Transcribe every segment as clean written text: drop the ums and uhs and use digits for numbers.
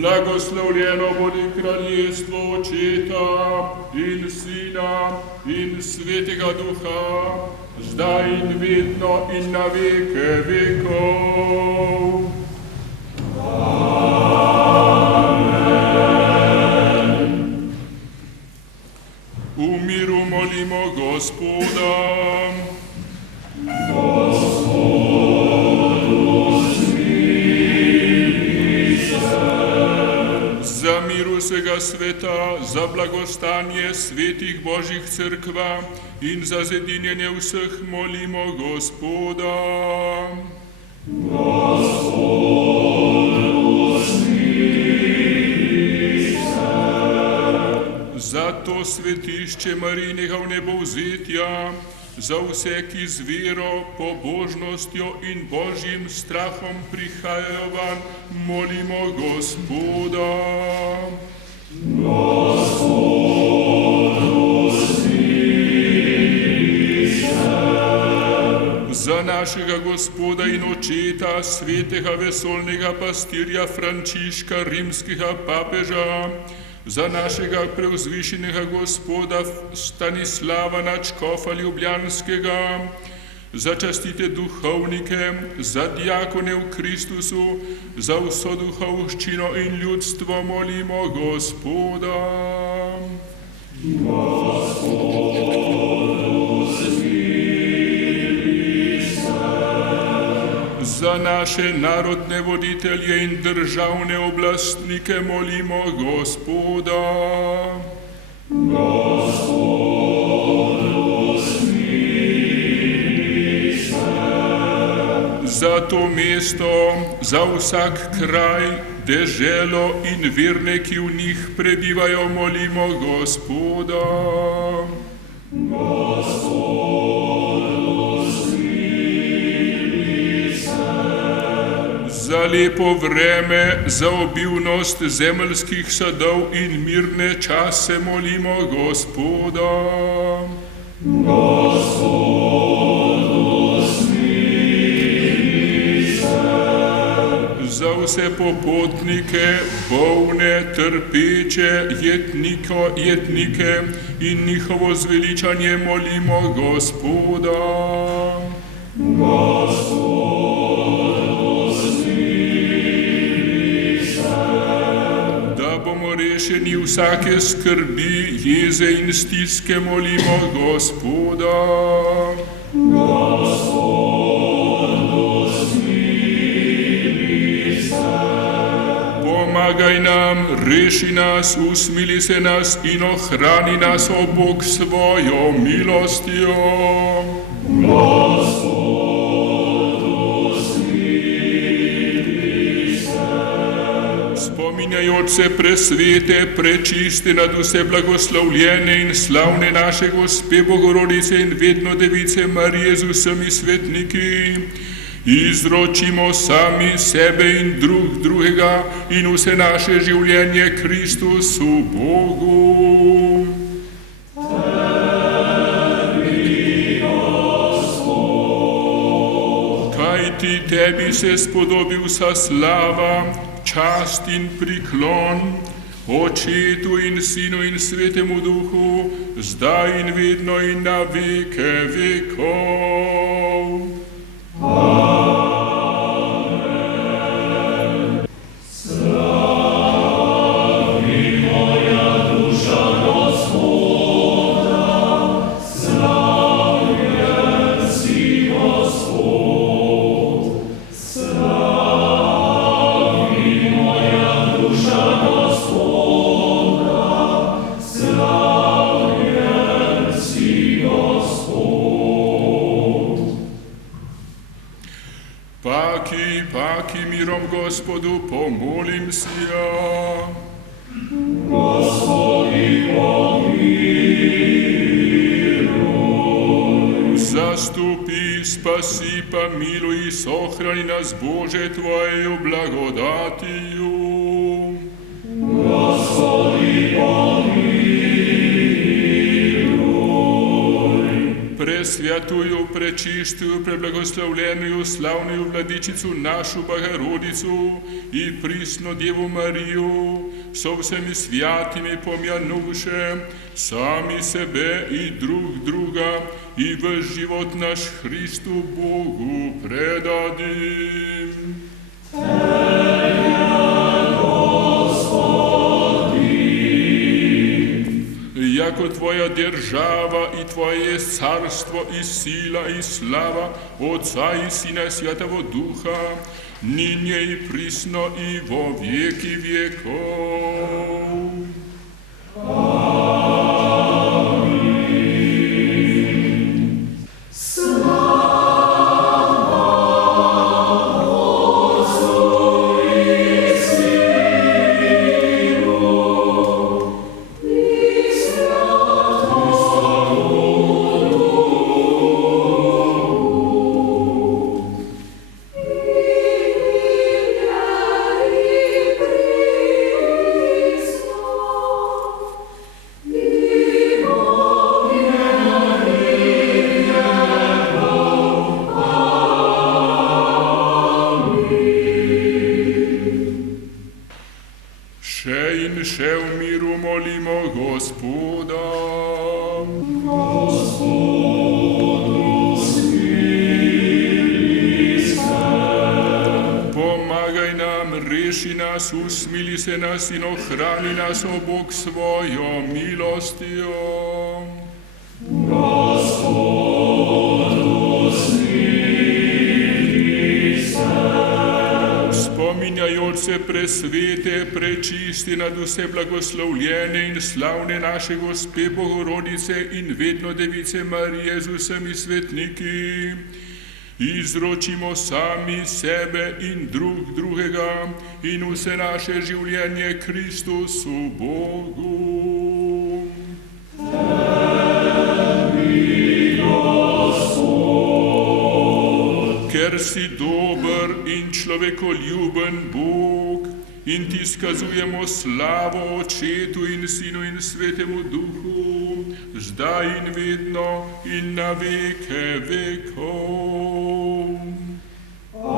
Blagoslovljeno bodi kraljestvo Očeta in Sina in Svetega Duha, zdaj in vedno in na veke vekov. Amen. V miru molimo Gospoda. Za mir vsega sveta, za blagostanje svetih Božjih cerkva in za zedinjenje vseh molimo Gospoda. Za to svetišče Marijinega vnebovzetja, za vse, ki z vero, pobožnostjo in Božjim strahom prihajajo van, molimo Gospoda. Za našega Gospoda in Očeta, svetega vesoljnega pastirja Frančiška, rimskega papeža, za našega preuzvišenega Gospoda Stanislava nadškofa Ljubljanskega, za častite duhovnike, za diakone v Kristusu, za vso duhovščino in ljudstvo molimo Gospoda. Za naše narodne voditelje in državne oblastnike molimo Gospoda. Za to mesto, za vsak kraj, deželo in verne, ki v njih prebivajo, molimo Gospoda. Za lepo vreme, za obilnost zemeljskih sadov in mirne čase molimo Gospoda. vse popotnike, bolne, trpeče, jetnike in njihovo zveličanje molimo Gospoda. Da bomo rešeni vsake skrbi, jeze in stiske, molimo Gospoda. Pomagaj nam, reši nas, usmili se nas in ohrani nas, o Bog, svojo milostjo. Spominjajoč se presvete, prečiste, nad vse blagoslovljene in slavne naše Gospe Bogorodice in vedno Device Marije z vsemi svetniki, izročimo sami sebe in drugega in vse naše življenje Kristusu Bogu. Kajti tebi se spodobi vsa slava, čast in priklon, Očetu in Sinu in Svetemu Duhu, zdaj in vedno in na veke vekov. Paki mirom Gospodu, pomolim se ja. Gospodi, pomiluj. Zastupi, spasi, pa miluj, sohrani nas, Bože, Tvojejo blagodatiju. Gospodi, pomiluj. Presvjatuju, prečištuju, preblagoslovljenuju, slavnuju Vladičicu našu Bogorodicu i prisno Djevu Mariju, so vsemi svjatimi pomjanuše, sami sebe i druga, i v život naš Hristu Bogu predadim. Jako Tvoja država i Tvoje carstvo i sila i slava Otca i Sina i Svjatovo Duha, ninje i prisno i vo vijeki vjekov. Še v miru molimo Gospoda. Gospodu smili se. Pomagaj nam, reši nas, usmili se nas in ohrani nas, o Bog, svojo milostjo. Gospodu smili se. Spominjajoč se presvete, prečisti, nad vse blagoslovljene in slavne naše Gospe Bogorodice in vedno Device Marije z vsemi svetniki, izročimo sami sebe in drugega in vse naše življenje Kristusu Bogu. Ker si dober in človekoljuben Bog in ti skazujemo slavo Očetu in Sinu in Svetemu Duhu, zdaj in vedno in na veke vekov. Amen.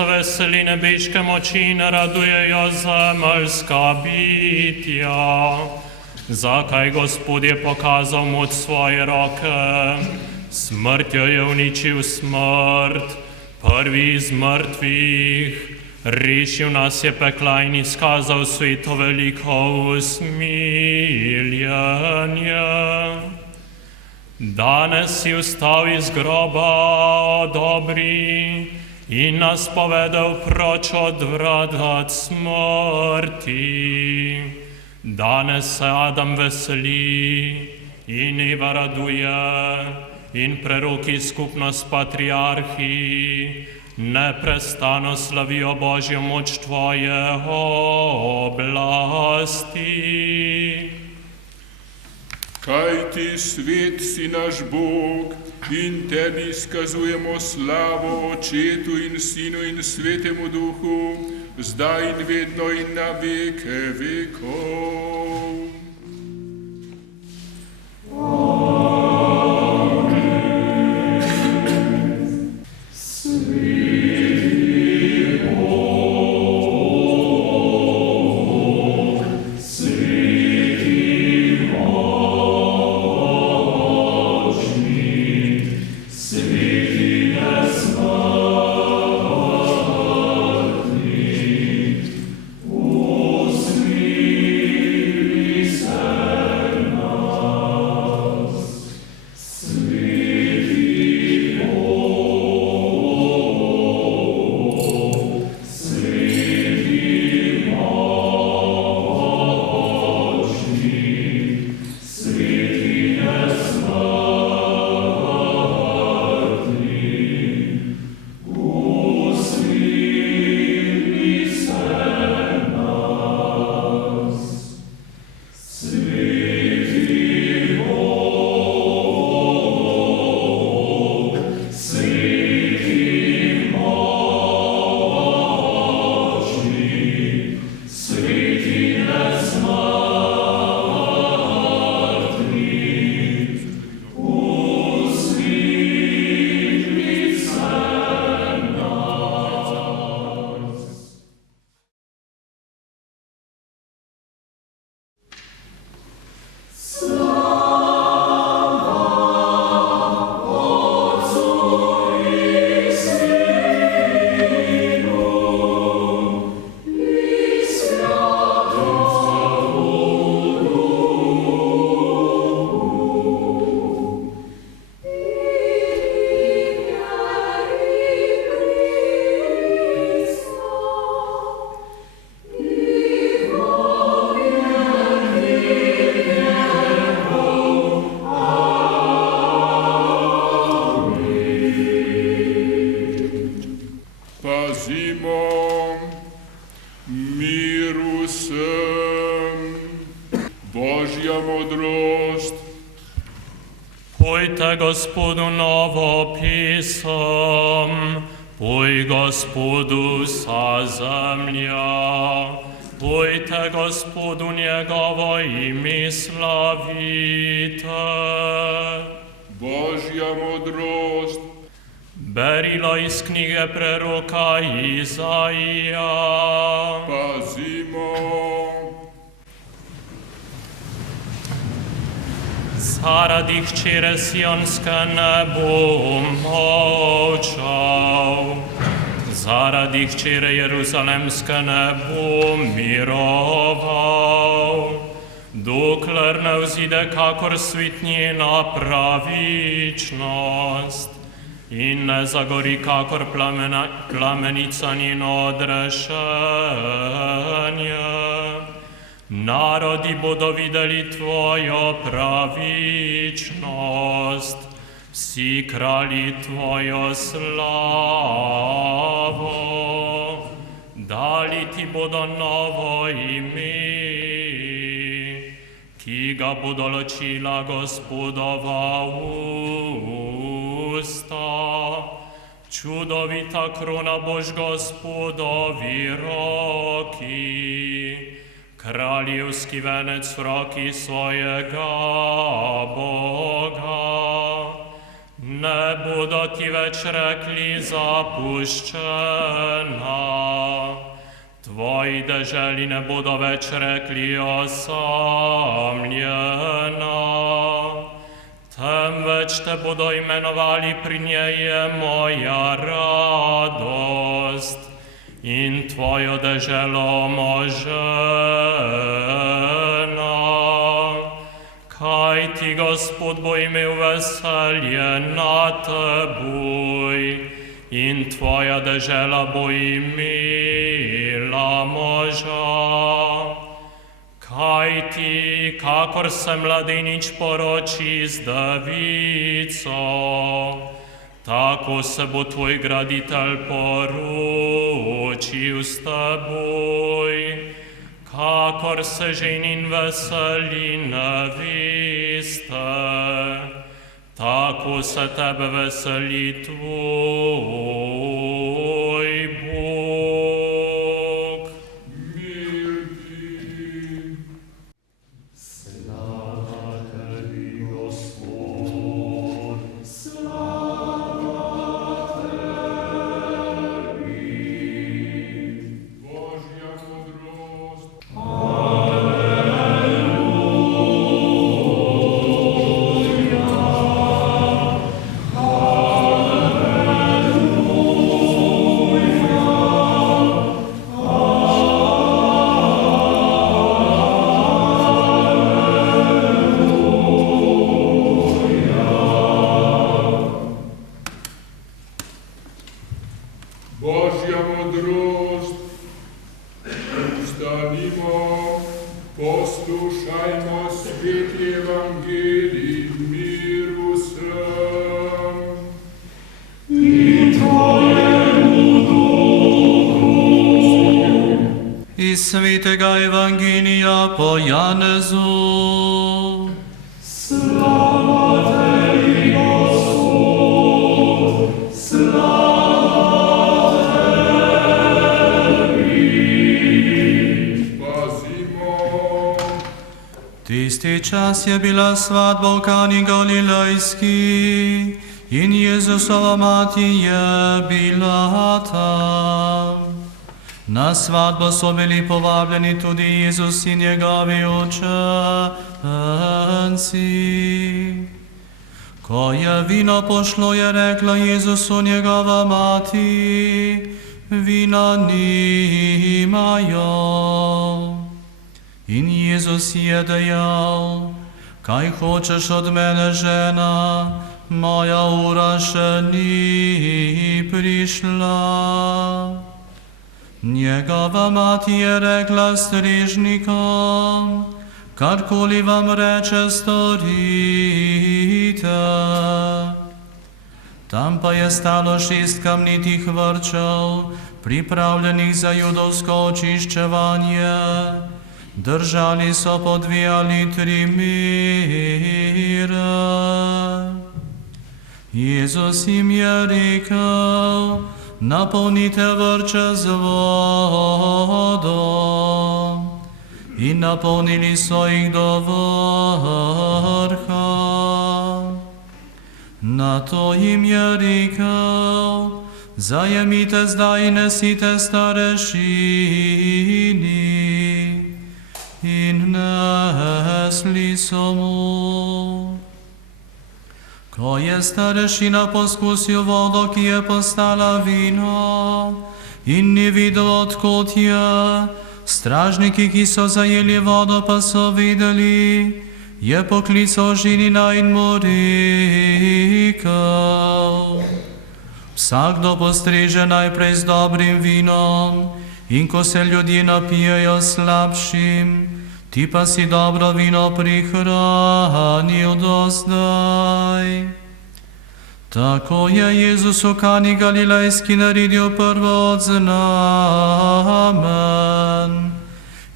se veseli nebeške moči in radujejo zemeljska bitja. Zakaj Gospod je pokazal moč svoje roke? Smrtjo je uničil smrt, prvi iz mrtvih. Rešil nas je pekla in izkazal svetu veliko usmiljenje. Danes si vstal iz groba, dobri, in nas povedal proč od vrata smrti. Danes se Adam veseli in Eva raduje in preroki skupno s patriarhi neprestano slavijo Božjo moč Tvoje oblasti. Kaj ti svet si naš Bog in tebi izkazujemo slavo Očetu in Sinu in Svetemu Duhu, zdaj in vedno in na veke vekov. Gospodu novo pisem, poj Gospodu sa zemlja, pojte Gospodu njegovo ime slavite. Božja modrost. Berilo iz knjige preroka Izaija. Pazimo. Zaradi hčere Sionske ne bom molčal, zaradi hčere Jeruzalemske ne bom miroval, dokler ne vzide kakor svit njena pravičnost in ne zagori kakor plamenica njeno odrešenje. Narodi bodo videli Tvojo pravičnost, vsi kralji Tvojo slavo, dali Ti bodo novo ime, ki ga bodo ločila Gospodova usta. Čudovita krona boš Gospodovi roki, kraljevski venec v roki svojega Boga. ne budo ti več rekli zapuščena, tvoji deželi ne bodo več rekli osamljena, temveč te bodo imenovali pri njej je moja radost in tvojo deželo možena. Kaj ti Gospod bo imel veselje na tebuj in tvoja dežela bo imela moža. Kaj ti, kakor se mladenič poroči z devico, tako se bo tvoj graditelj poročil s teboj. Kakor se ženin veseli neveste, tako se tebe veseli tvoj Bog. Mir ti. Slava tebi, Gospod, slava tebi. Božja modrost. Božja modrost. Ustanimo, poslušajmo sveti evangelij, miru vsem. Iz svetega Evangelija po Janezu. Pazimo. Tisti čas je bila svadba v Kani Galilejski in Jezusova mati je bila tam. Na svadbo so bili povabljeni tudi Jezus in njegovi učenci. Ko je vino pošlo, je rekla Jezusu njegova mati, vina nimajo. In Jezus je dejal, kaj hočeš od mene, žena, moja ura še ni prišla. Njegova mati je rekla strežnikom, karkoli vam reče, storite. Tam pa je stalo 6 kamnitih vrčev, pripravljenih za judovsko očiščevanje. Držali so po 2 ali 3 mire. Jezus jim je rekel, napolnite vrče z vodo. In napolnili so jih do vrha. Nato jim je rekel, zajemite zdaj in nesite starešini. In nesli so mu. Ko je starešina poskusil vodo, ki je postala vino, in ni videl, odkot je, stražniki, ki so zajeli vodo, pa so videli, je poklical ženina in mu rekel, vsakdo postreže najprej z dobrim vinom, in ko se ljudje napijejo slabšim, ti pa si dobro vino prihranil do zdaj. Tako je Jezus v Kani Galilejski naredil prvo od znamen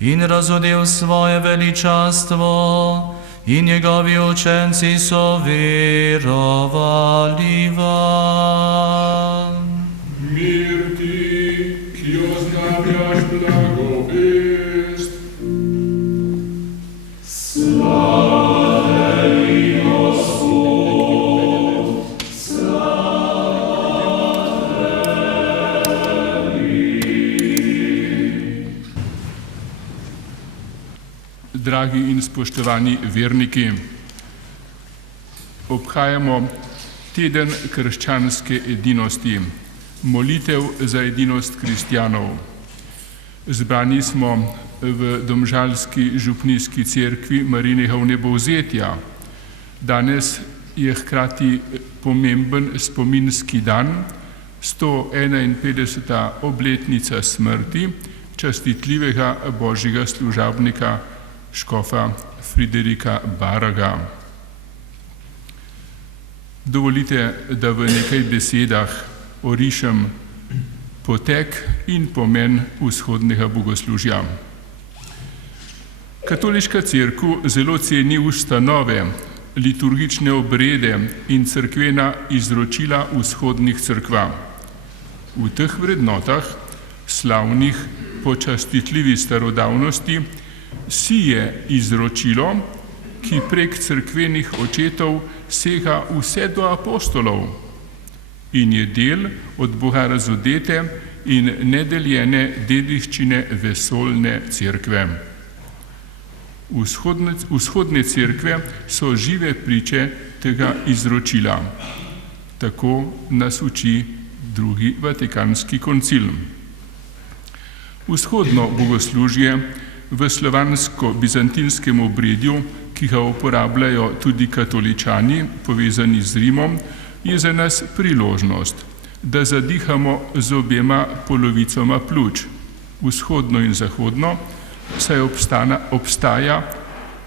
in razodel svoje veličastvo, in njegovi učenci so verovali vanj. Mir ti, ki oznamljaš blagovest. Slava tebi, Gospod, Dragi in spoštovani verniki, obhajamo teden krščanske edinosti, molitev za edinost kristjanov. Zbrani smo v domžalski župnijski cerkvi Marijinega vnebovzetja. Danes je hkrati pomemben spominski dan, 151. obletnica smrti častitljivega božjega služabnika škofa Friderika Baraga. Dovolite, da v nekaj besedah orišem potek in pomen vzhodnega bogoslužja. Katoliška cerkev zelo ceni ustanove, liturgične obrede in cerkvena izročila vzhodnih cerkva. V teh vrednotah, slavnih po častitljivi starodavnosti, sije izročilo, ki prek cerkvenih očetov sega vse do apostolov in je del od Boga razodete in nedeljene dediščine vesoljne cerkve. Vzhodne cerkve so žive priče tega izročila. Tako nas uči drugi Vatikanski koncil. Vzhodno bogoslužje v slovansko-bizantinskem obredju, ki ga uporabljajo tudi katoličani, povezani z Rimom, je za nas priložnost, da zadihamo z obema polovicama pljuč, vzhodno in zahodno, saj obstaja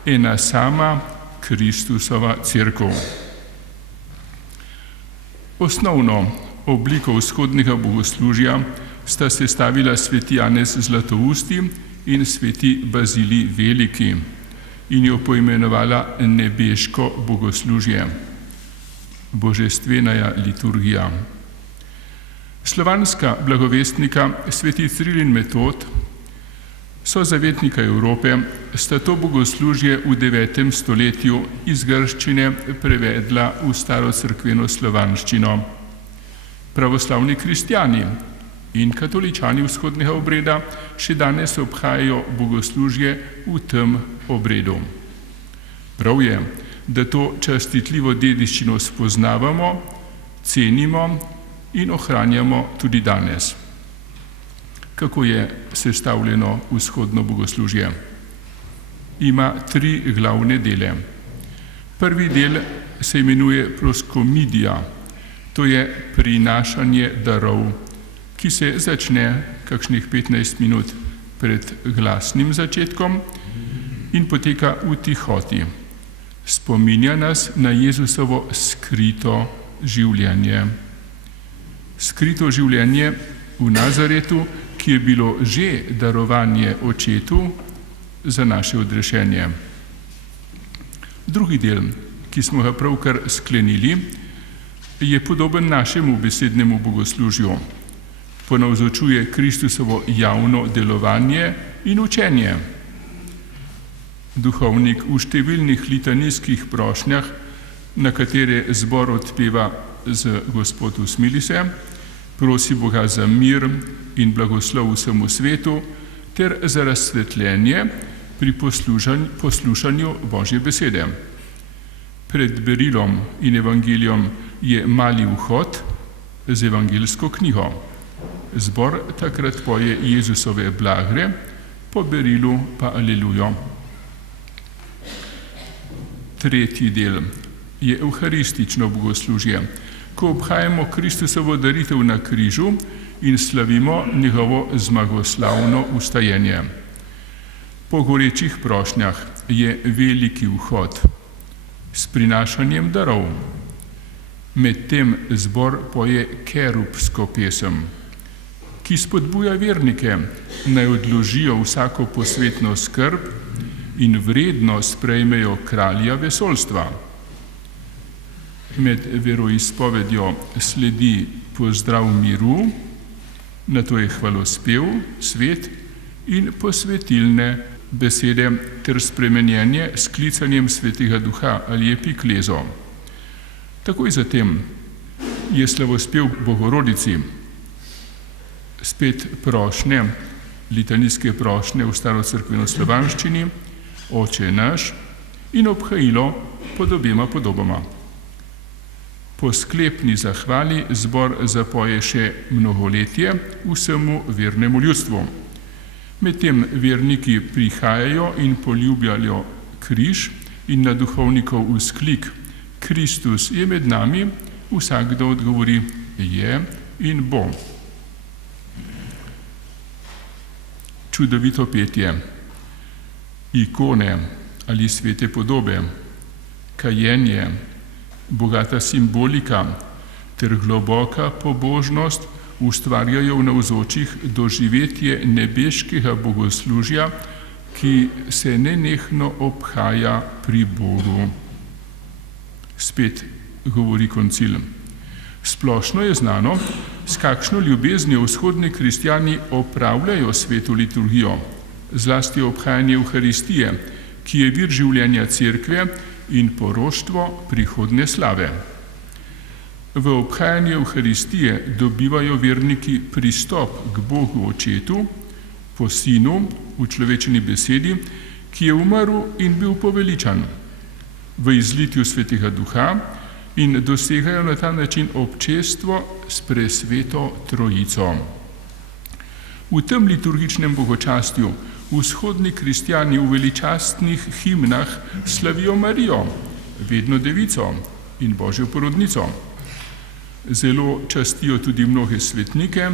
ena sama Kristusova cerkev. Osnovno obliko vzhodnega bogoslužja sta sestavila sveti Janez Zlatousti in sveti Bazilij Veliki in jo poimenovala nebeško bogoslužje, božestvenaja liturgija. Slovanska blagovestnika sveti Ciril in Metod, sozavetnika Evrope, sta to bogoslužje v 9. stoletju iz grščine prevedla v starocerkveno slovanščino. Pravoslavni kristjani in katoličani vzhodnega obreda še danes obhajajo bogoslužje v tem obredu. Prav je, da to častitljivo dediščino spoznavamo, cenimo in ohranjamo tudi danes. Kako je sestavljeno vzhodno bogoslužje? Ima 3 glavne dele. Prvi del se imenuje proskomidija, to je prinašanje darov, ki se začne kakšnih 15 minut pred glasnim začetkom in poteka v tihoti. Spominja nas na Jezusovo skrito življenje. Skrito življenje v Nazaretu, ki je bilo že darovanje očetu za naše odrešenje. Drugi del, ki smo ga pravkar sklenili, je podoben našemu besednemu bogoslužju. Ponavzočuje Kristusovo javno delovanje in učenje. Duhovnik v številnih litanijskih prošnjah, na katere zbor odpeva z Gospod usmili se, prosi Boga za mir in blagoslov vsemu svetu ter za razsvetljenje pri poslušanju Božje besede. Pred berilom in evangelijem je mali vhod z evangeljsko knjigo. Zbor takrat poje Jezusove blagre, po berilu pa alelujo. Tretji del je evharistično bogoslužje, ko obhajamo Kristusovo daritev na križu in slavimo njegovo zmagoslavno vstajenje. Po gorečih prošnjah je veliki vhod s prinašanjem darov. Medtem zbor poje kerubsko pesem, ki spodbuja vernike, naj odložijo vsako posvetno skrb in vredno sprejmejo kralja vesoljstva. Med veroizpovedjo sledi pozdrav miru, nato je hvalospev, svet in posvetilne besede ter spremenjenje s klicanjem Svetega Duha ali epiklezo. Takoj zatem je slavospev Bogorodici, spet prošnje, litanijske prošnje v starocerkvenoslovanščini, Oče naš in obhajilo pod obema podobama. Po sklepni zahvali zbor zapoje še mnogoletje vsemu vernemu ljudstvu. Medtem verniki prihajajo in poljubljajo križ in na duhovnikov vzklik Kristus je med nami, vsakdo odgovori je in bo. Čudovito petje, ikone ali svete podobe, kajenje, bogata simbolika ter globoka pobožnost ustvarjajo v navzočih doživetje nebeškega bogoslužja, ki se nenehno obhaja pri Bogu. Spet govori koncil. Splošno je znano, s kakšno ljubeznijo vzhodni kristjani opravljajo sveto liturgijo, zlasti obhajanje Evharistije, ki je vir življenja cerkve in poroštvo prihodne slave. V obhajanju Evharistije dobivajo verniki pristop k Bogu Očetu, po Sinu v človečeni besedi, ki je umrl in bil poveličan, v izlitju Svetega Duha in dosegajo na ta način občestvo s presveto Trojico. V tem liturgičnem bogočastju vzhodni kristjani v veličastnih himnah slavijo Marijo, vedno devico in Božjo porodnico. Zelo častijo tudi mnoge svetnike,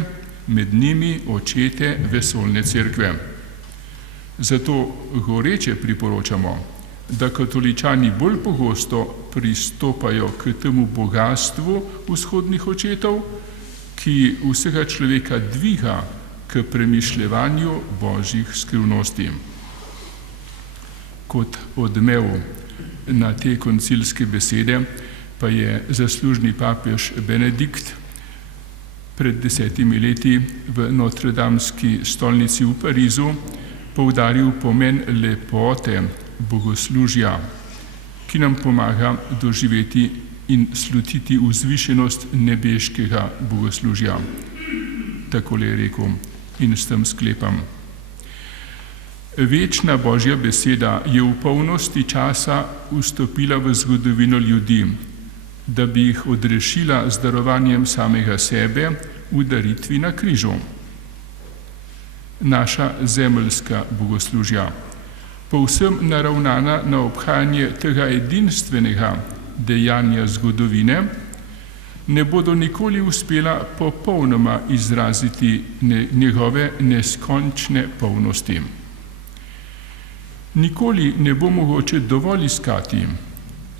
med njimi očete vesoljne cerkve. Zato goreče priporočamo, da katoličani bolj pogosto pristopajo k temu bogatstvu vzhodnih očetov, ki vsega človeka dviga k premišljevanju božjih skrivnosti. Kot odmev na te koncilske besede pa je zaslužni papež Benedikt pred 10 leti v Notre-Damski stolnici v Parizu poudaril pomen lepote bogoslužja, ki nam pomaga doživeti in slutiti vzvišenost nebeškega bogoslužja. Takole je rekel in s tem sklepam. Večna Božja beseda je v polnosti časa vstopila v zgodovino ljudi, da bi jih odrešila z darovanjem samega sebe v daritvi na križu. Naša zemeljska bogoslužja, povsem naravnana na obhajanje tega edinstvenega dejanja zgodovine, ne bodo nikoli uspela popolnoma izraziti njegove neskončne polnosti. Nikoli ne bo mogoče dovolj iskati,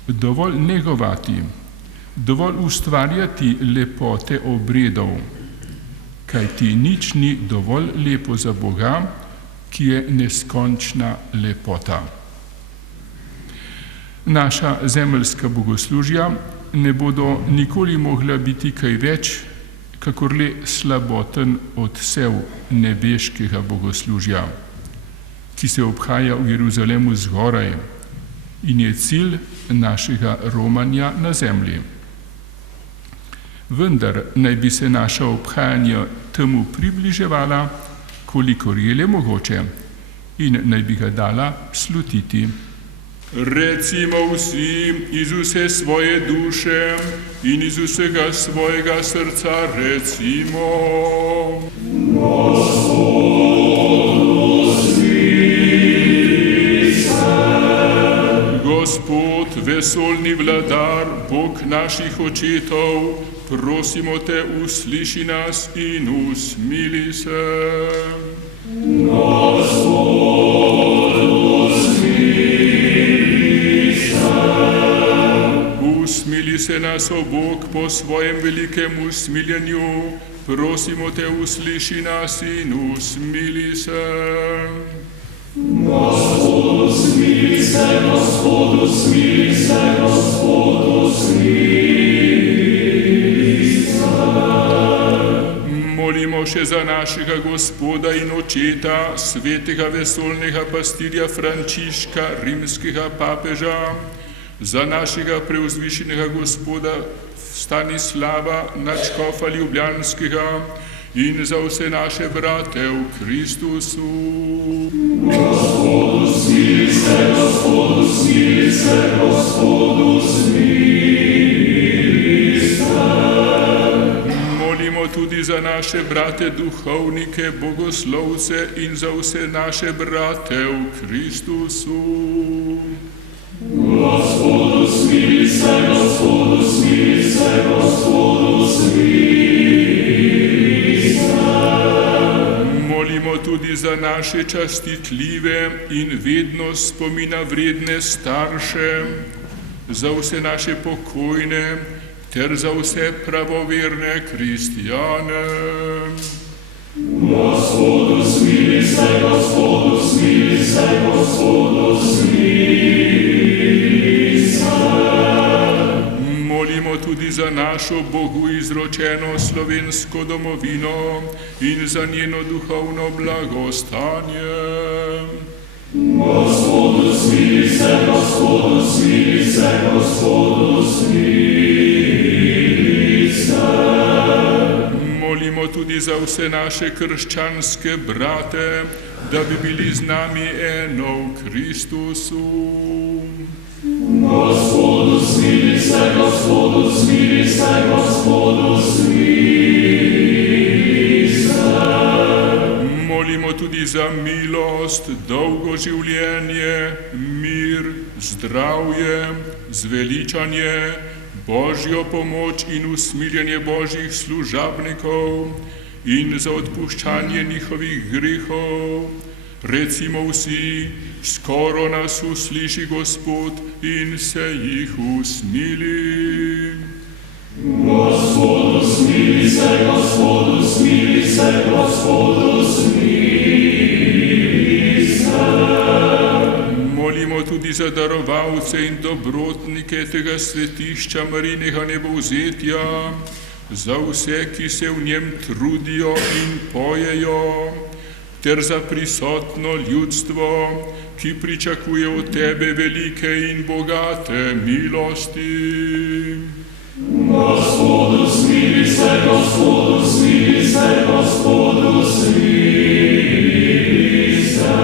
dovolj negovati, dovolj ustvarjati lepote obredov, kajti nič ni dovolj lepo za Boga, ki je neskončna lepota. Naša zemeljska bogoslužja ne bodo nikoli mogla biti kaj več, kakor le slaboten odsev nebeškega bogoslužja, ki se obhaja v Jeruzalemu zgoraj in je cilj našega romanja na zemlji. Vendar naj bi se naša obhajanja temu približevala, kolikor je le mogoče, in naj bi ga dala slutiti. Recimo vsi iz vse svoje duše in iz vsega svojega srca recimo. Gospod, vesoljni vladar, Bog naših očetov, prosimo te, usliši nas in usmili se. Usmili se nas, o Bog, po svojem velikem usmiljenju, prosimo te, usliši nas in usmili se. Gospod, usmili se, Gospod, usmili se, Gospod, usmili se. Molimo še za našega Gospoda in Očeta, svetega vesoljnega pastirja Frančiška, rimskega papeža, za našega preuzvišenega Gospoda Stanislava, nadškofa Ljubljanskega in za vse naše brate v Kristusu. Gospodu smili se, Gospodu smili se, Gospodu smili se. Molimo tudi za naše brate duhovnike, bogoslovce in za vse naše brate v Kristusu. Gospodu smili se, Gospodu smili se, Gospodu smili se. Molimo tudi za naše častitljive in vedno spomina vredne starše, za vse naše pokojne ter za vse pravoverne kristjane. Gospodu smili se, Gospodu smili se, Gospodu smili se. Molimo tudi za našo Bogu izročeno slovensko domovino in za njeno duhovno blagostanje. Gospodu smili se, Gospodu smili se, Gospodu smili se. Molimo tudi za vse naše krščanske brate, da bi bili z nami eno v Kristusu. Gospodu smili se, Gospodu smili se, Gospodu smili se. Molimo tudi za milost, dolgo življenje, mir, zdravje, zveličanje, Božjo pomoč in usmiljenje Božjih služabnikov in za odpuščanje njihovih grehov. Recimo vsi, skoro nas usliši Gospod in se jih usmili. Gospodu smili se, Gospodu smili se, Gospodu smili se. Molimo tudi za darovalce in dobrotnike tega svetišča Marijinega nebovzetja, za vse, ki se v njem trudijo in pojejo, ter za prisotno ljudstvo, ki pričakuje od tebe velike in bogate milosti. Gospodu smili se, Gospodu smili se, Gospodu smili se.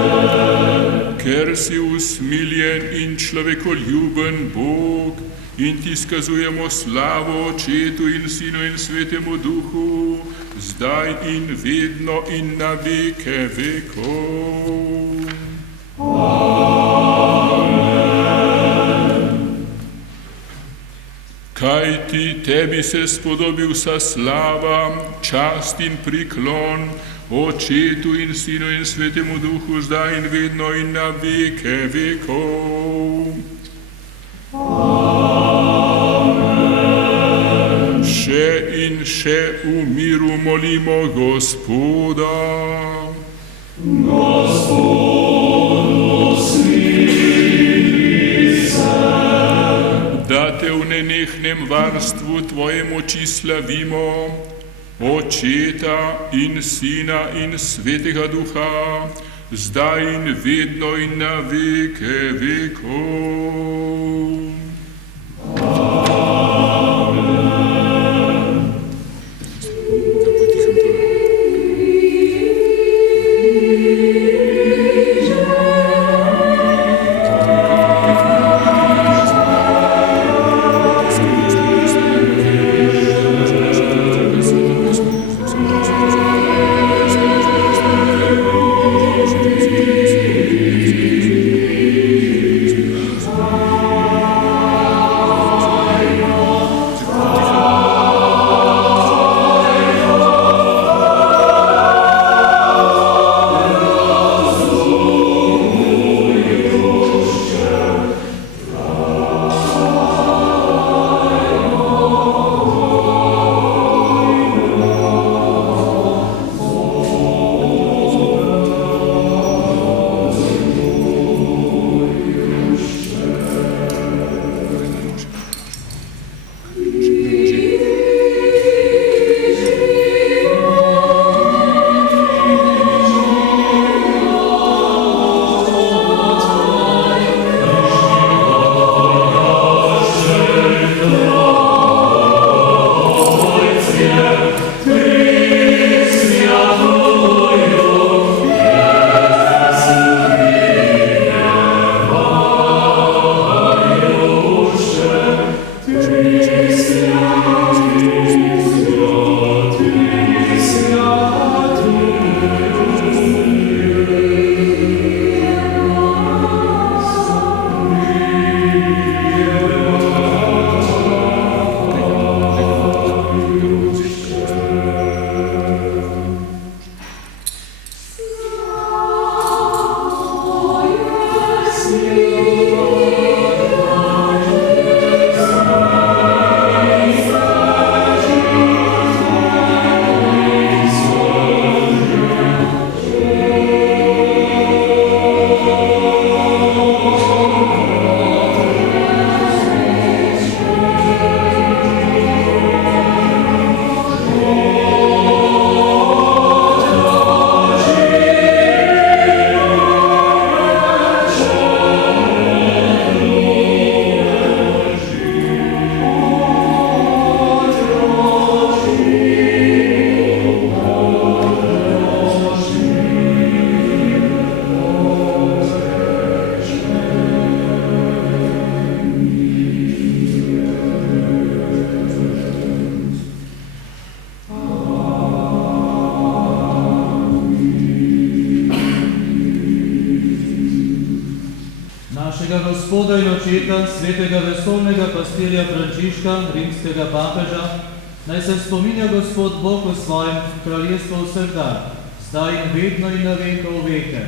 Ker si usmiljen in človekoljuben Bog in ti skazujemo slavo Očetu in Sinu in Svetemu Duhu, zdaj in vedno in na veke vekov. Kaj ti tebi se spodobi vsa slava, čast in priklon, Očetu in Sinu in Svetemu Duhu, zdaj in vedno in na veke vekov. Amen. Še in še v miru molimo Gospoda. Gospodu smili se. Da te v nenehnem varstvu tvoje moči slavimo, Očeta in Sina in Svetega Duha, zdaj in vedno in na veke vekov. Amen. Gospoda in očeta, svetega vesolnega pastirja Frančiška, rimskega papeža, naj se spominja Gospod Bog o svojem kraljestvu vseh dan, zdaj in vedno in na vekov veke.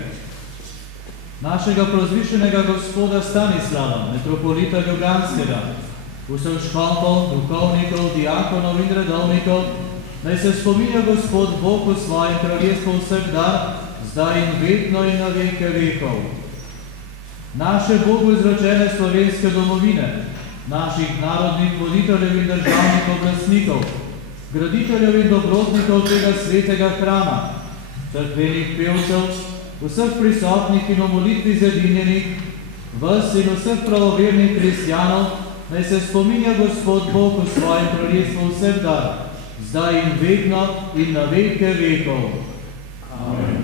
Našega prozvišenega gospoda Stanislava, metropolita Ljubljanskega, vseh škofov, duhovnikov, diakonov in redovnikov, naj se spominja Gospod Bog o svojem kraljestvu vseh dan, zdaj in vedno in na veke vekov. Naše Bogu izročene slovenske domovine, naših narodnih voditeljev in državnih oblastnikov, graditeljev in dobrotnikov tega svetega hrama, cerkvenih pevcev, vseh prisotnih in v molitvi zedinjenih, vas in vseh pravovernih kristjanov, naj se spominja Gospod Bog o svojem kraljestvu vseh dan, zdaj in vedno in na veke vekov. Amen.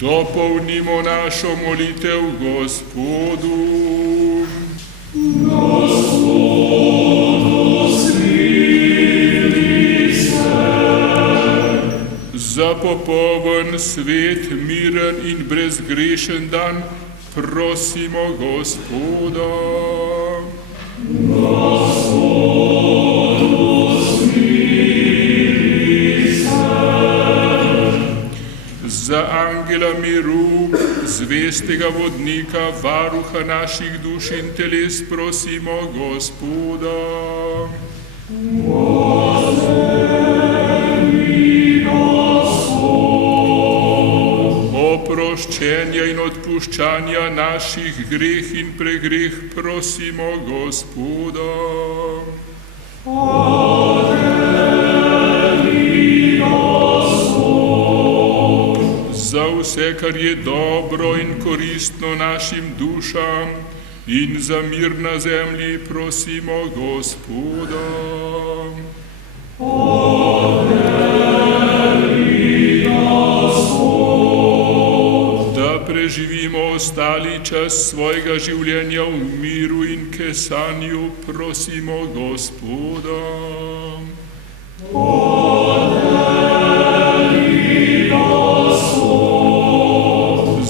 Dopolnimo našo molitev Gospodu. Gospodu, smili se. Za popoln svet, miren in brezgrešen dan prosimo Gospoda. Gospodu, smili se. Za angela miru, zvestega vodnika, varuha naših duš in teles prosimo Gospoda. Pozdravljeni Gospod. Oproščenja in odpuščanja naših greh in pregreh prosimo Gospoda. Pozdravljeni Gospod. Za vse, kar je dobro in koristno našim dušam in za mir na zemlji prosimo Gospoda. Pozdravljeni Gospod. Da preživimo ostali čas svojega življenja v miru in kesanju prosimo Gospoda. Pozdravljeni Gospod.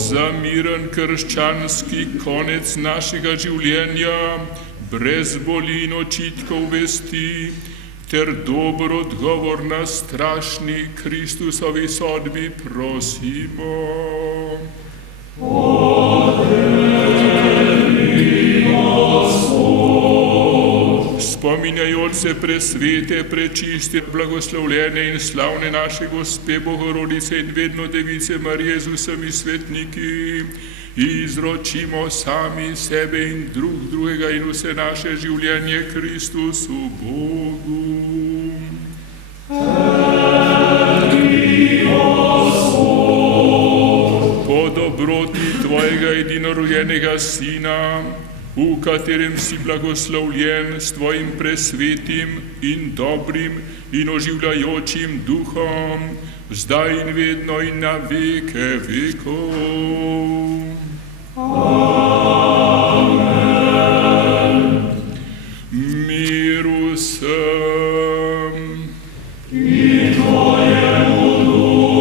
Za miren krščanski konec našega življenja, brez boli in očitkov vesti, ter dober odgovor na strašni Kristusovi sodbi prosimo. Pozdravljeni Gospod. Spominjajoč se presvete, prečiste, blagoslovljene in slavne naše Gospe Bogorodice in vedno Device Marije z vsemi svetniki, izročimo sami sebe in drug drugega in vse naše življenje Kristusu Bogu. Tebi, Gospod. Po dobroti Tvojega edinorojenega Sina, v katerem si blagoslovljen s Tvojim presvetim in dobrim in oživljajočim duhom, zdaj in vedno in na veke vekov. Amen. Miru sem in Tvojemu duhu.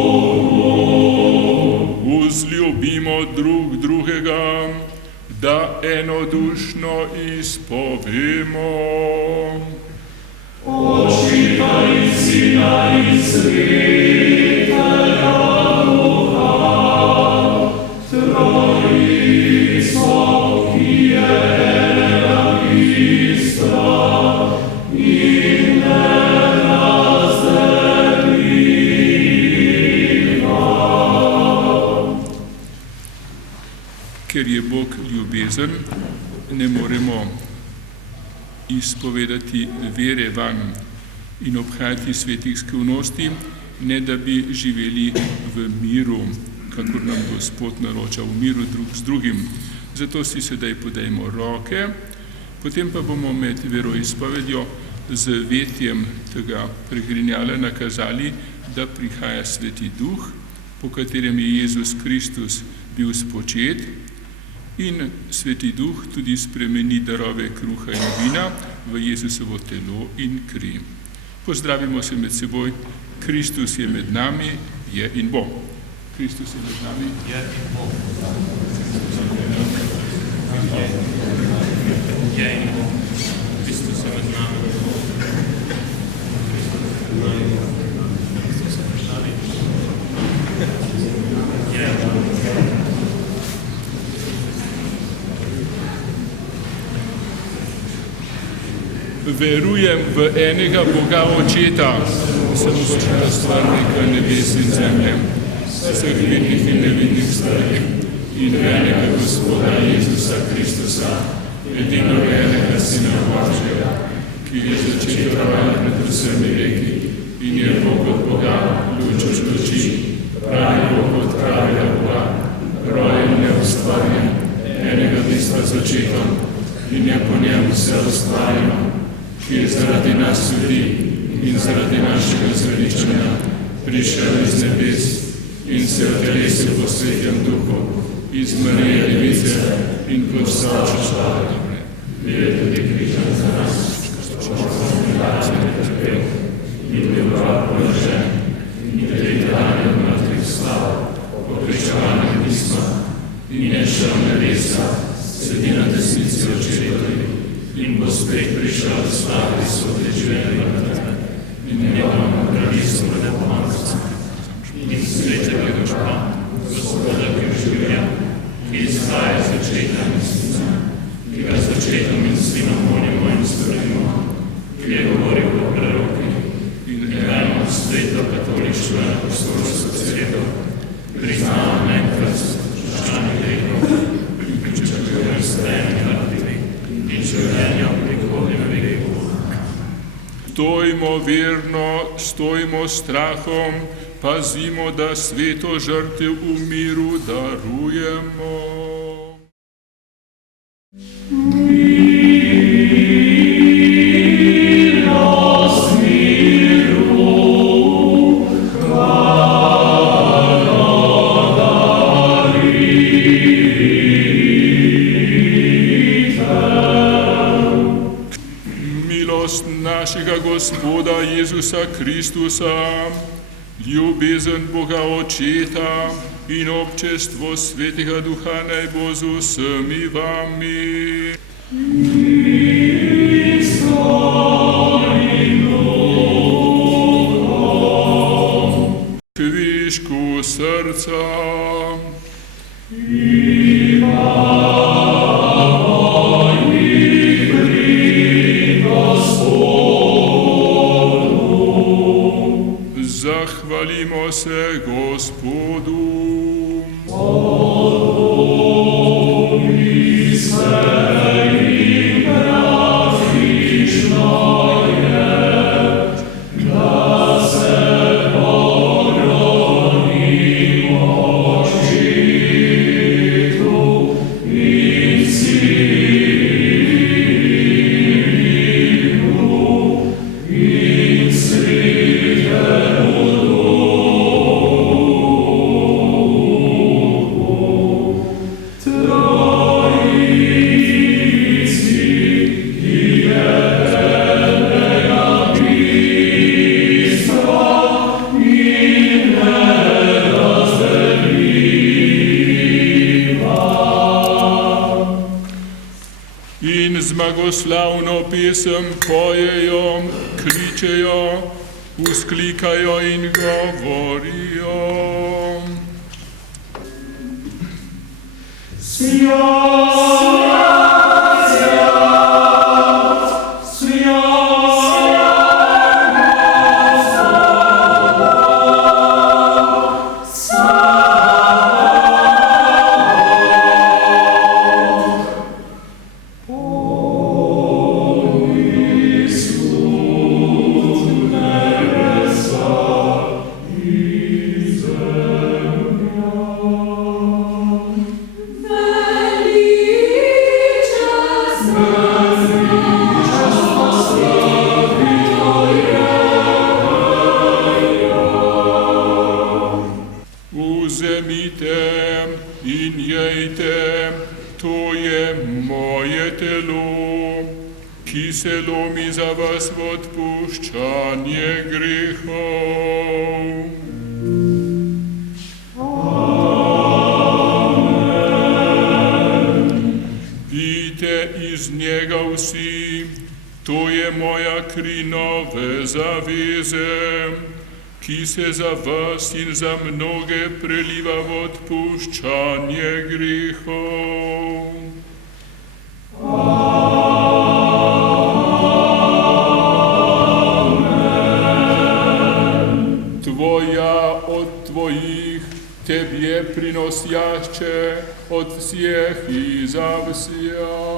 enodušno izpovemo. Očita in Sina in Svetega Duha, Trojico, ki je enega Krista in nerazdeljiva. Ker je Bog ljubezen, ne moremo izpovedati vere vanj in obhajati svetih skrivnosti, ne da bi živeli v miru, kakor nam Gospod naroča, v miru drug z drugim. Zato si sedaj podajmo roke, potem pa bomo med veroizpovedjo z vetjem tega pregrinjala nakazali, da prihaja Sveti Duh, po katerem je Jezus Kristus bil spočet, in Sveti Duh tudi spremeni darove kruha in vina v Jezusovo telo in kri. Pozdravimo se med seboj. Kristus je med nami, je in bo. Kristus je med nami, je in bo. Je in bo. Kristus je med nami. Kristus je med nami. Je in bo. Verujem v enega Boga Očeta, samostojnega stvarnika nebes in zemlje, vseh vidnih in nevidnih stvari, in enega Gospoda Jezusa Kristusa, edinorojenega Sina Božjega, ki je začel raven pred vsemi veki in je Bog od Boga, luč od luči, pravi Bog od pravega Boga, rojen neustvarjen, enega bistva z očetom, in je po njem vse ustvarjeno, ki je zaradi nas ljudi in zaradi našega zveličanja prišel iz nebes in se vtelesil po Svetem Duhu iz Marije Device in postal človek. Je tudi križan za nas, in bil položen in tretji dan je od mrtvih vstal, po pričevanju pisma, in je šel na nebesa, sedi na desnici Očetovi, in bo spet prišel v slavi soditi živele in mrtve, in njegovemu kraljestvu ne bo konca. In svetega Duha, Gospoda, ki oživlja, ki izhaja z očeta in Sina, ki ga z očetom in Sinom molimo in storimo, ki je govoril o prerokih, in eno sveto katoliško in apostolsko cerkev, priznava enkrat zaščani grehov, in pričakujem stajanje in življenja v prihodnjem veku. Stojimo verno, stojimo strahom, pazimo, da sveto žrtev v miru darujemo. Našega Gospoda Jezusa Kristusa, ljubezen Boga Očeta in občestvo Svetega Duha naj bo z vsemi vami. Kvišku srca. Zahvalimo se Gospodu. blagoslavno pesem pojejo, kličejo, vzklikajo in govorijo. Vzemite in jejte, to je moje telo, ki se lomi za vas v odpuščanje grehov. Pijte iz njega vsi, to je moja kri nove zaveze, ki se za vas in za mnoge preliva v odpuščanje grehov. Tvoja od tvojih, tebi je prinosjašče od vseh i za vsja.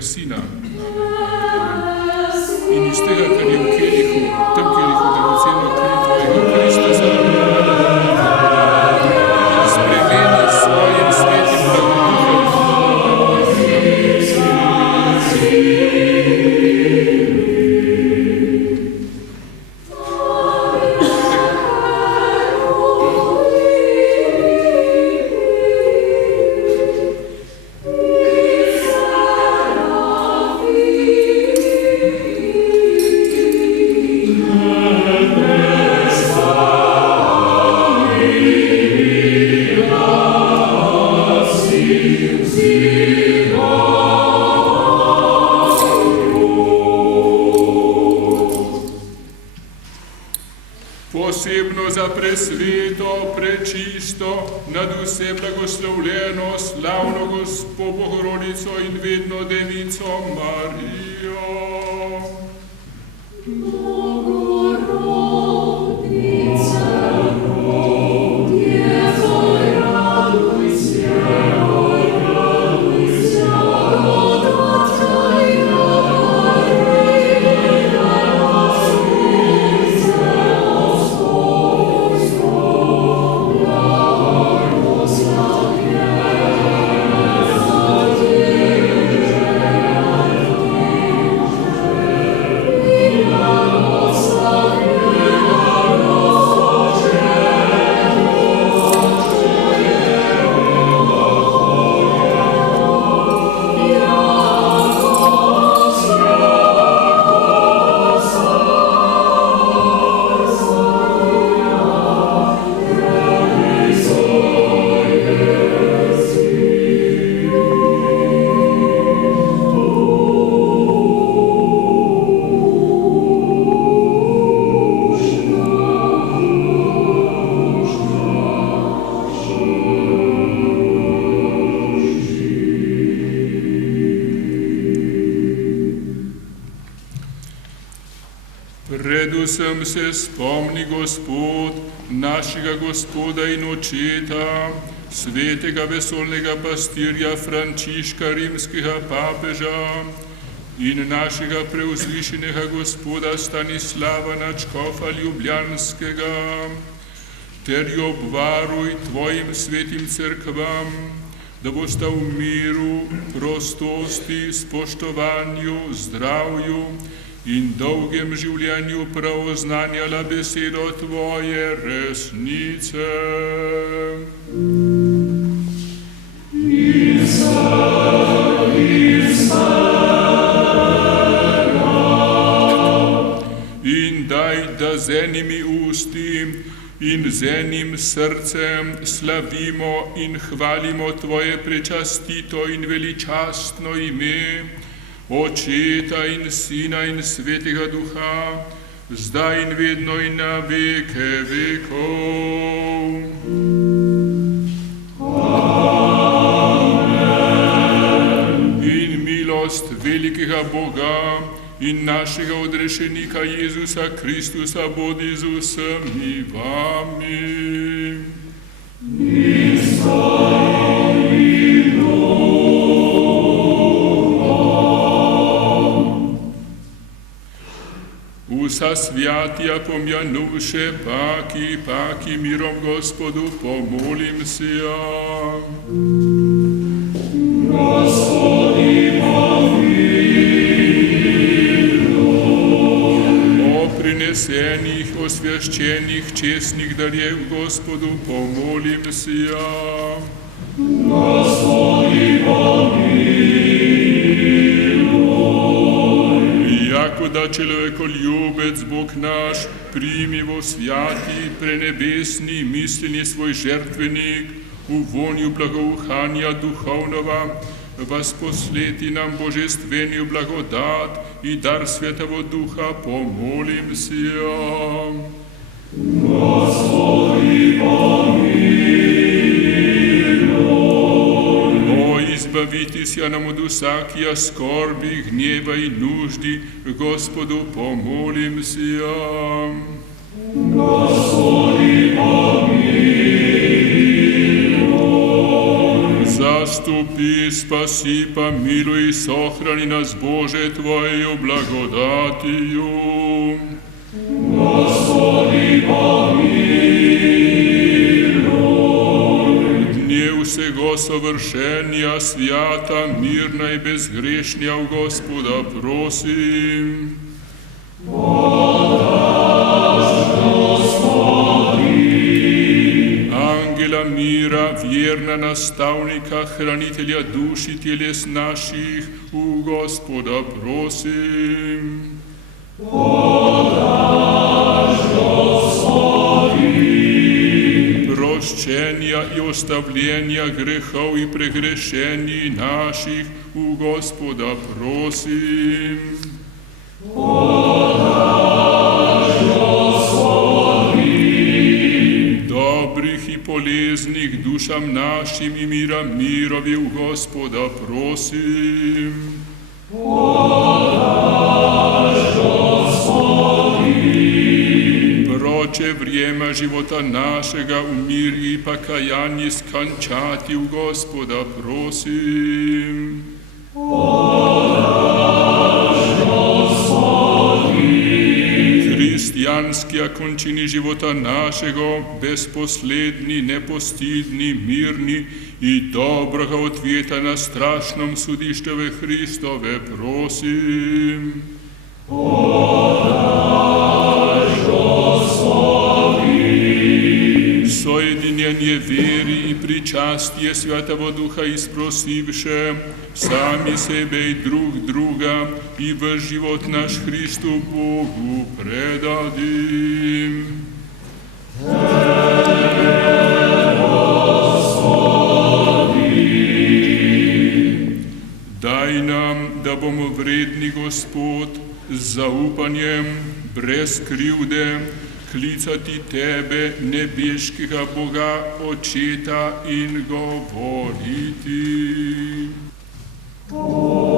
Sina. In iz tega, kar je v kelihu, v tem kelihu dragoceno kri tvojega Kristusa, spremeni s svojim svetim posebno za presveto, prečisto, nad vse blagoslovljeno, slavno Gospo Bogorodico in vedno Devico Marijo. Predvsem se spomni Gospod, našega Gospoda in Očeta, svetega vesoljnega pastirja Frančiška, rimskega papeža, in našega preuzvišenega gospoda Stanislava nadškofa Ljubljanskega, ter jo obvaruj tvojim svetim cerkvam, da bosta v miru, prostosti, spoštovanju, zdravju in dolgem življenju prav oznanjala besedo tvoje resnice. In daj, da z enimi usti in z enim srcem slavimo in hvalimo tvoje prečastito in veličastno ime, Očeta in Sina in Svetega Duha, zdaj in vedno in na veke vekov. Amen. In milost velikega Boga in našega odrešenika Jezusa Kristusa bodi z vsemi vami. In s tvojim duhom. Vsa svjatija pomjanuše, paki mirom Gospodu, pomolim se ja. Gospodi prinesenih, osvjaščenih, čestnih darjev Gospodu, pomolim se ja. Gospodi, pomiluj. Jako da človekoljubec Bog naš, primi vo svjati, prenebesni, misleni svoj žrtvenik, v vonju blagouhanja duhovnova, vas posleti nam božestveniju blagodat i dar Svetovo Duha, pomolim se ja. Gospodi, pomiluj. O, izbaviti se nam od vsakija skorbi, gnjeva i nuždi, Gospodu, pomolim se ja. Gospodi, pomiluj. Zastupi, spasi, pa miluj, sohrani nas, Bože, Tvoju blagodatiju. Gospodi, pomiluj. Dnjev vsego sovršenja, svjata, mirna i bezgrešnja v Gospoda prosim. Angela mira, vjerna nastavnika, hranitelja duši tjeles naših, u Gospoda prosim. Podaš, Gospodi. Proščenja i ostavljenja grehov i pregrešenji naših, u Gospoda prosim. Podaš, dobrih i poleznih dušam našim i mira mirovi u Gospoda prosim. Podaš, Gospodi. Proče vrijeme života našega u mir i pakajanje skančati u Gospoda prosim. Podaš, hristijanski, a končini života našego, bezposledni, nepostidni, mirni i dobroga odvjeta na strašnom sudišteve Hristove prosim. Podaš, Gospodi. Sojedinjenje vjeri i pričastije Svjatovo Duha isprosivše, sami sebe i druga i v život naš Hristu Bogu predadim. Daj nam, da bomo vredni, Gospod, z zaupanjem, brez krivde, klicati Tebe, nebeškega Boga, Očeta, in govoriti. Amen.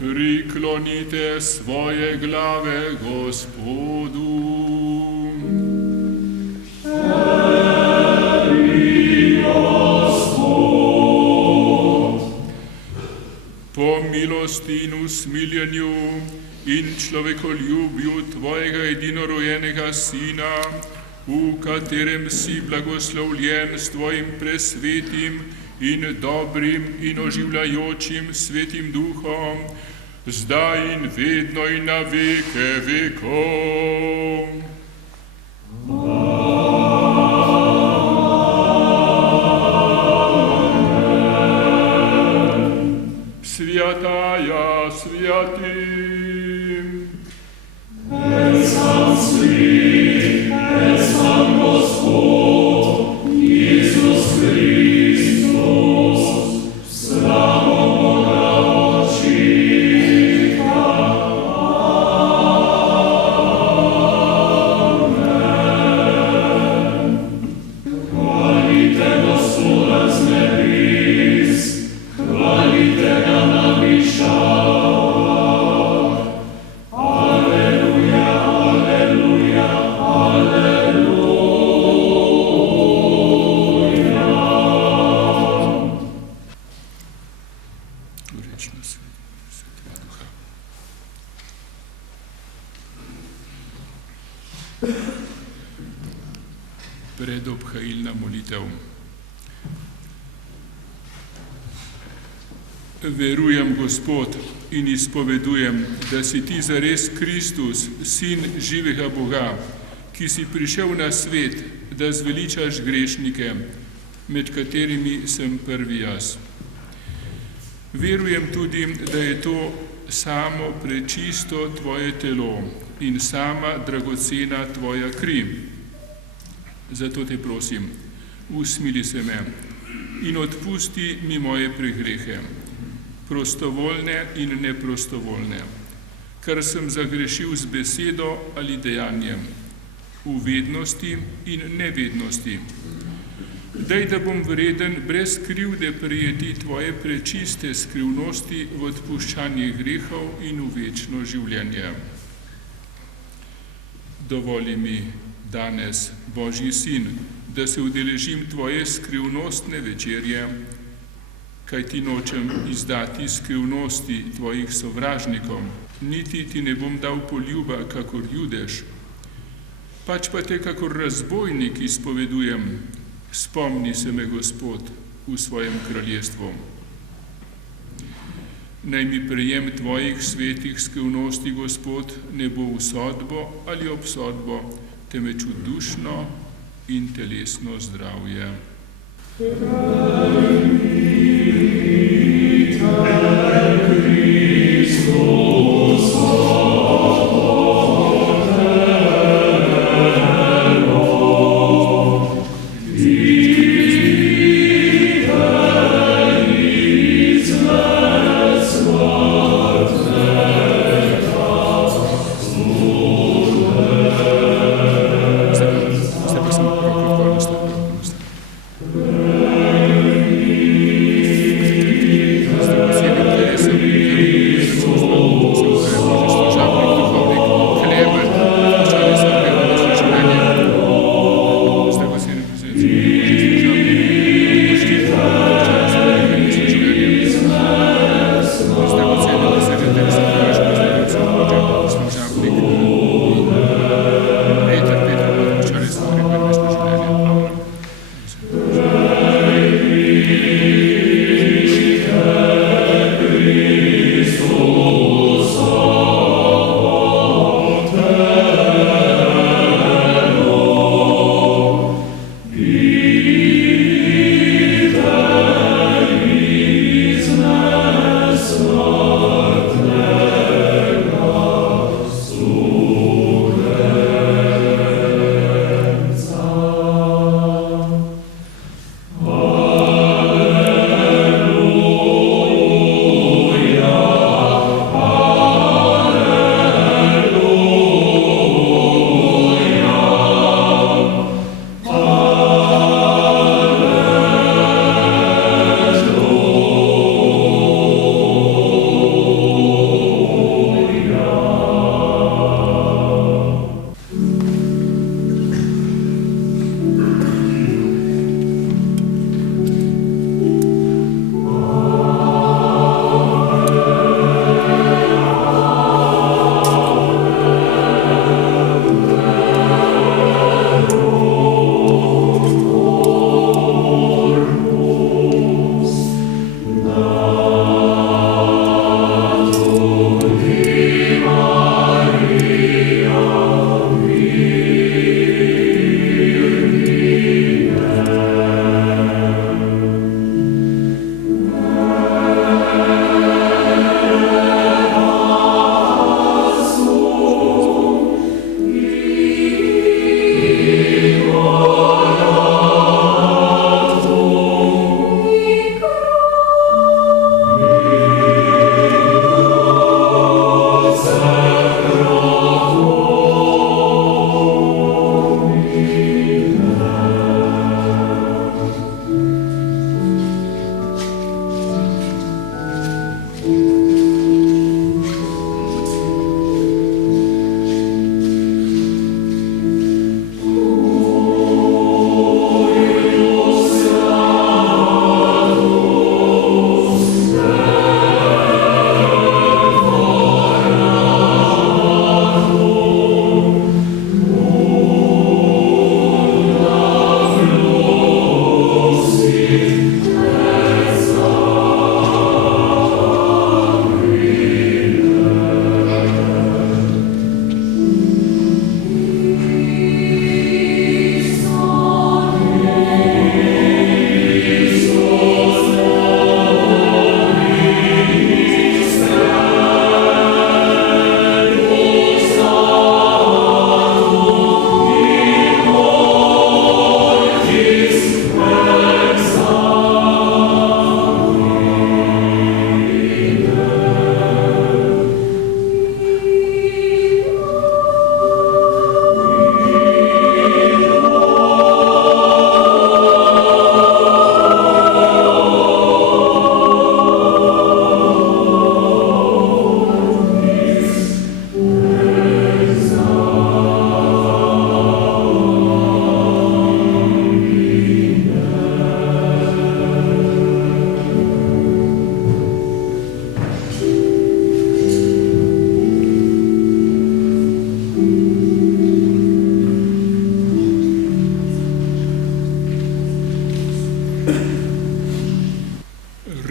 Priklonite svoje glave Gospodu. Po milosti in usmiljenju in človekoljubju tvojega edinorojenega Sina, v katerem si blagoslovljen s tvojim presvetim in dobrim in oživljajočim svetim duhom, zdaj in vedno in na veke vekov. Svjataja svijatim. Sam svit, sam Gospod, Isus Hristos, slavo Boga očita. Amen. Hvalite Gospoda z nebes, hvalite ga na višavah. Aleluja, aleluja, aleluja. Gorečna Svetega Duha. Predobhajilna molitev. Verujem, Gospod, in izpovedujem, da si ti zares Kristus, Sin živega Boga, ki si prišel na svet, da zveličaš grešnike, med katerimi sem prvi jaz. Verujem tudi, da je to samo prečisto tvoje telo in sama dragocena tvoja kri. Zato te prosim, usmili se me in odpusti mi moje pregrehe, prostovoljne in neprostovoljne, kar sem zagrešil z besedo ali dejanjem, v vednosti in nevednosti. Daj, da bom vreden brez krivde prejeti tvoje prečiste skrivnosti v odpuščanje grehov in v večno življenje. Dovoli mi danes, Božji Sin, da se udeležim tvoje skrivnostne večerje, kaj ti nočem izdati skrivnosti tvojih sovražnikom, niti ti ne bom dal poljuba, kakor Judež, pač pa te kakor razbojnik izpovedujem. Spomni se me, Gospod, v svojem kraljestvu. Naj mi prejem tvojih svetih skrivnosti, Gospod, ne bo v sodbo ali obsodbo, temveč v dušno in telesno zdravje. Amen.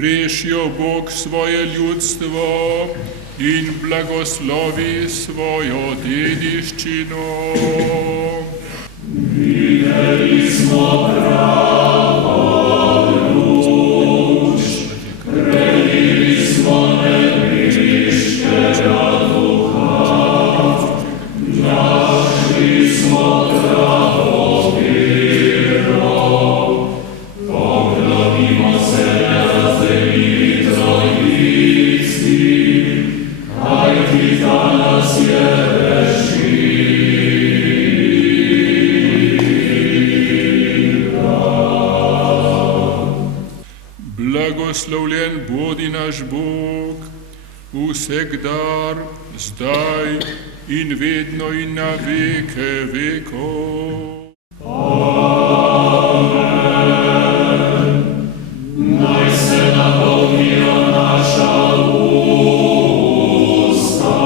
Rešijo Bog svoje ljudstvo in blagoslovi svojo dediščino. Videli smo pravo luč, prelili smo nebeškega duha, našli smo pravo vero, poklonimo se razdelili trojici, kajti ta nas je Blagoslovljen bodi naš Bog, vsekdar, zdaj in vedno in na veke vekov. Amen. Naj se napolnijo naša usta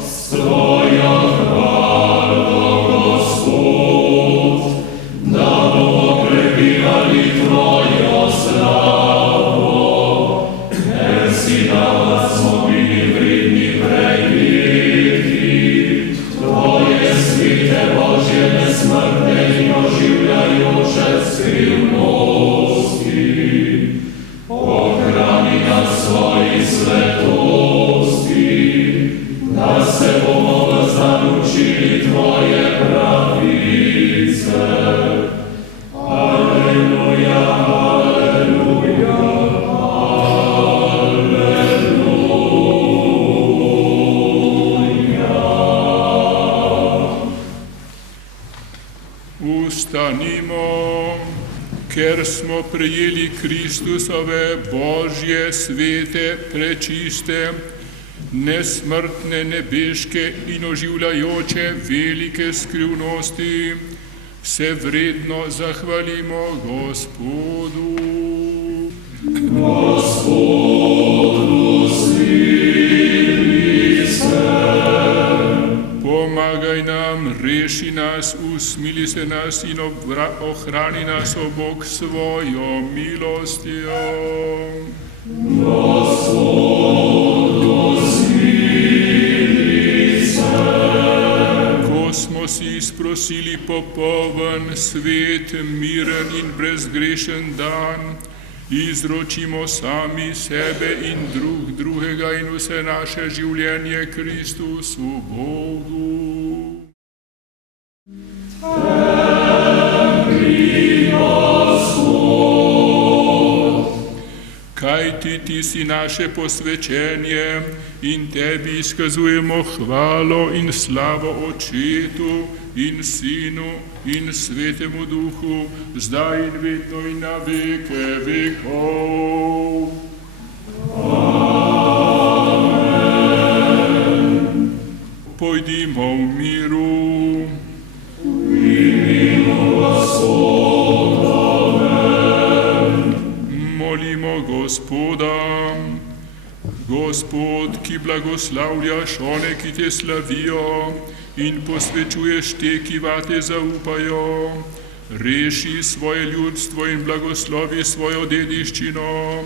s Tvojo hvalo, Gospod, da bomo prebivali Tvojo slavo, ker si dal, da smo bili vredni prejeti Tvoje svete Božje nesmrtne in oživljajoče skrivnosti. Ohrani nas svoji svetosti, da se bomo zanučili Tvoje pravice. Aleluja, aleluja, aleluja. Ustanimo, ker smo prejeli Kristusove Božje svete, prečiste, nesmrtne, nebeške in oživljajoče velike skrivnosti, se vredno zahvalimo Gospodu. Gospodu smili se. Pomagaj nam, reši nas, usmili se nas in ohrani nas, o Bog, svojo milostjo. Gospodu smili se. Ko smo si sprosili popoln svet, miren in brezgrešen dan, izročimo sami sebe in drug drugega in vse naše življenje Kristusu Bogu. Kajti ti si naše posvečenje in tebi izkazujemo hvalo in slavo Očetu in Sinu in Svetemu Duhu, zdaj in vedno in na veke vekov. Amen. Pojdimo v miru. V imenu Gospoda. Molimo Gospoda. Gospod, ki blagoslavljaš one, ki te slavijo, in posvečuješ te, ki vate zaupajo, reši svoje ljudstvo in blagoslovi svojo dediščino,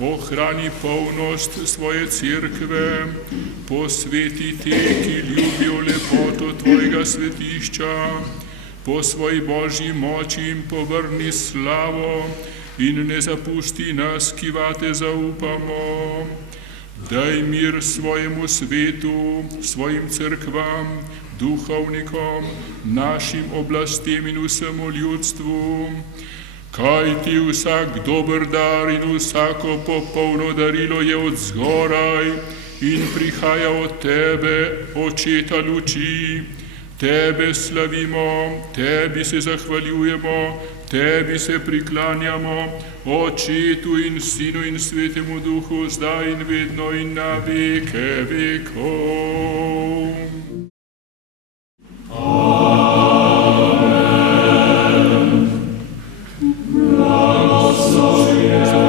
ohrani polnost svoje cerkve, posveti te, ki ljubijo lepoto tvojega svetišča, po svoji Božji moči jim povrni slavo in ne zapusti nas, ki vate zaupamo. Daj mir svojemu svetu, svojim cerkvam, duhovnikom, našim oblastem in vsemu ljudstvu, kajti vsak dober dar in vsako popolno darilo je od zgoraj in prihaja od tebe, Očeta luči. Tebe slavimo, tebi se zahvaljujemo, tebi se priklanjamo, Očetu in Sinu in Svetemu Duhu, zdaj in vedno in na veke vekov. Amen. Blagoslovljeno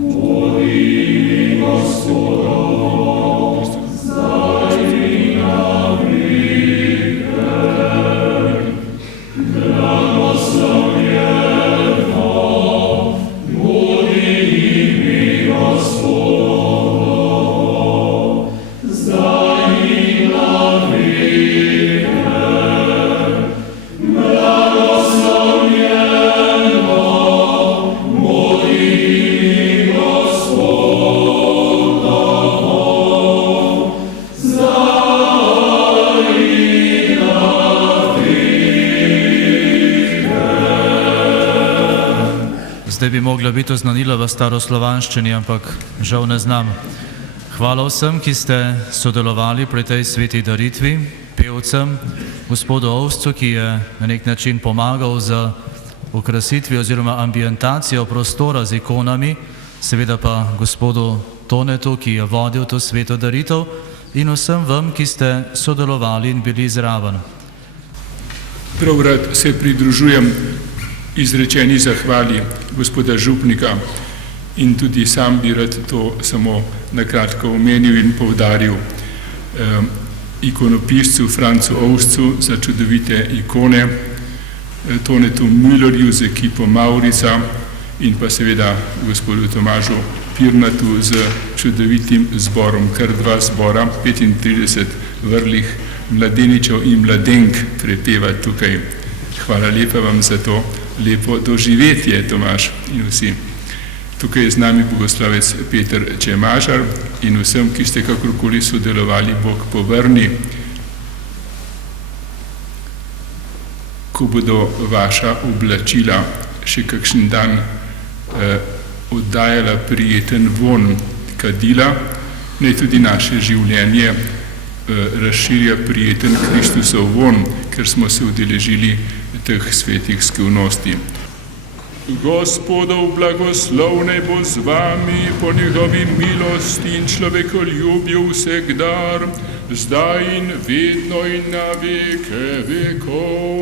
bodi Gospod, zdaj in na veke. Blagoslovljeno bodi Zdaj bi mogla biti oznanila v staroslovanščini, ampak žal ne znam. Hvala vsem, ki ste sodelovali pri tej sveti daritvi, pevcem, gospodu Ovcu, ki je na nek način pomagal z okrasitvijo oziroma ambientacijo prostora z ikonami, seveda pa gospodu Tonetu, ki je vodil to sveto daritev, in vsem vam, ki ste sodelovali in bili zraven. Prav rad se pridružujem izrečeni zahvali gospoda župnika in tudi sam bi rad to samo nakratko omenil in poudaril ikonopiscu Francu Ovcu za čudovite ikone, Tonetu Müllerju z ekipo Maurica in pa seveda gospodu Tomažu Pirnatu z čudovitim zborom, kar 2 zbora, 35 vrlih mladeničev in mladenk prepeva tukaj. Hvala lepa vam za to lepo doživetje, Tomaž in vsi. Tukaj je z nami bogoslovec Peter Čemažar in vsem, ki ste kakorkoli sodelovali, Bog povrni. Ko bodo vaša oblačila še kakšen dan oddajala prijeten von kadila, naj tudi naše življenje razširja prijeten Kristusov von, ker smo se udeležili teh svetih skrivnosti. Gospodov blagoslov naj bo z vami po njegovi milosti in človekoljubju vsegdar, zdaj in vedno in na veke vekov.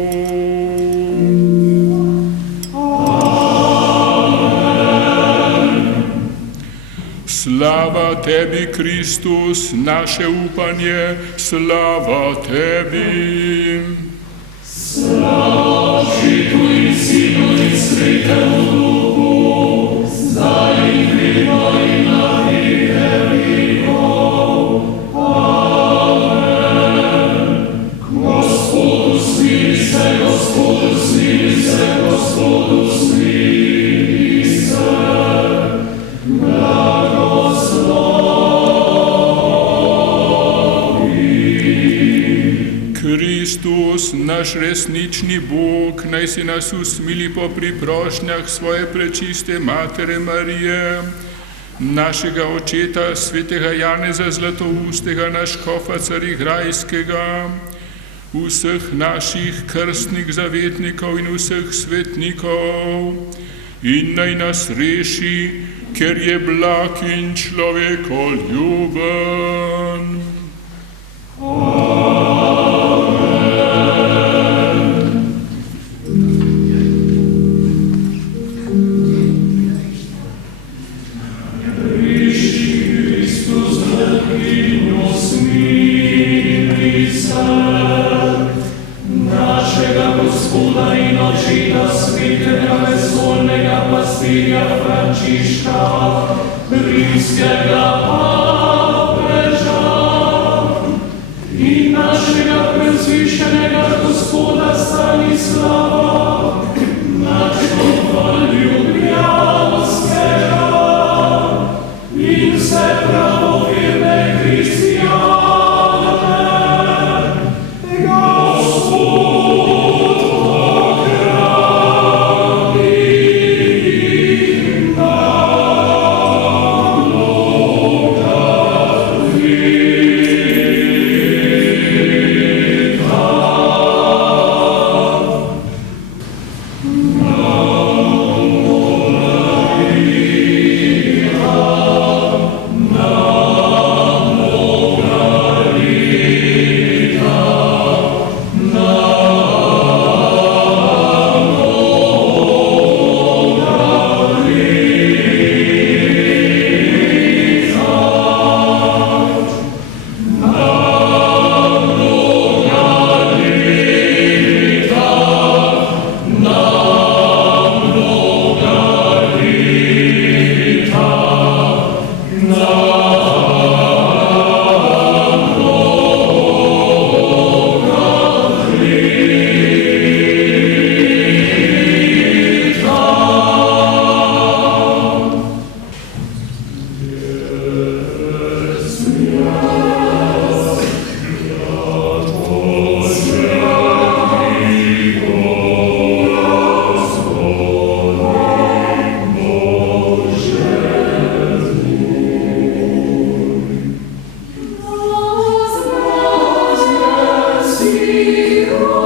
Slava tebi, Kristus, naše upanje, slava tebi. Slava Očetu in Sinu in Svetemu Duhu, zdaj in vedno in na veke vekov. Amen. Gospodu smili se, Gospodu smili se, Gospodu smili se. Kristus, naš resnični Bog, naj si nas usmili po priprošnjah svoje prečiste Matere Marije, našega očeta, svetega Janeza Zlatoustega, naš škofa Carigrajskega, vseh naših krstnih zavetnikov in vseh svetnikov, in naj nas reši, ker je blag in človekoljuben. Amen. miłosierdzie.